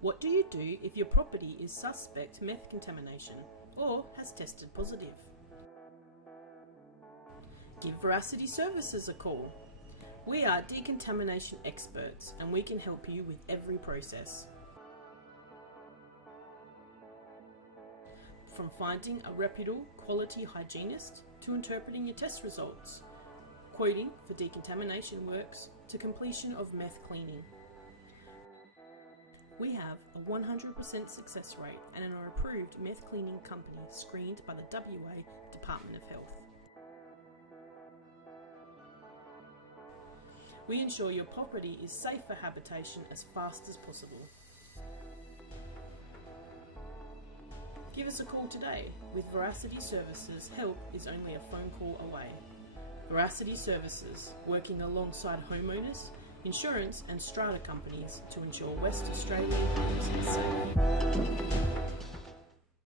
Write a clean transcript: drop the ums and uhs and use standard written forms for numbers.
What do you do if your property is suspect meth contamination or has tested positive? Give Veracity Services a call. We are decontamination experts and we can help you with every process. From finding a reputable quality hygienist to interpreting your test results, quoting for decontamination works to completion of meth cleaning. We have a 100% success rate and are an approved meth cleaning company screened by the WA Department of Health. We ensure your property is safe for habitation as fast as possible. Give us a call today. With Veracity Services, help is only a phone call away. Veracity Services, working alongside homeowners, insurance and strata companies to ensure West Australia is safe.